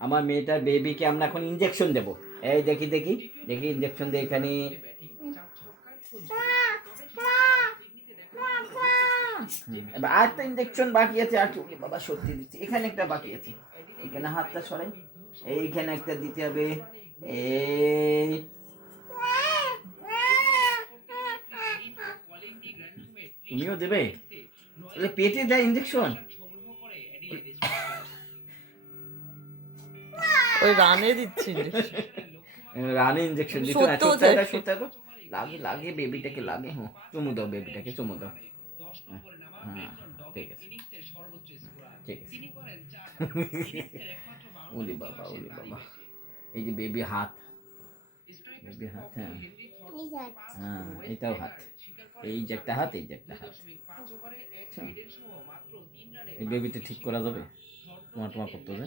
আমার মেয়েটার বেবিকে আমরা এখন ইনজেকশন দেব। এই দেখি দেখি দেখি ইনজেকশন দিয়ে এখানে এবার আরেকটা ইনজেকশন বাকি আছে। আর কি বাবা সত্যি দিচ্ছি, এখানে একটা বাকি আছে। এখানে হাতটা সরাই, এইখানে একটা দিতে হবে। এই তুমিও দেবে? পেটে দেয় ইনজেকশন? ওই রানে দিচ্ছি রানে ইনজেকশন দিচ্ছ? সত্যি সত্যি লাগে লাগে বেবিটাকে লাগে। হ্যাঁ চুমু দাও, বেবিটাকে চুমু দাও। হ্যাঁ ঠিক আছে ঠিক আছে। ওলি বাবা ওলি বাবা, এই যে বেবি হাত, বেবি হাত। হ্যাঁ হ্যাঁ এটাও হাত, এই যে একটা হাত, এই যে একটা হাত। এই বেবিটা ঠিক করা যাবে? তোমার করতে হবে।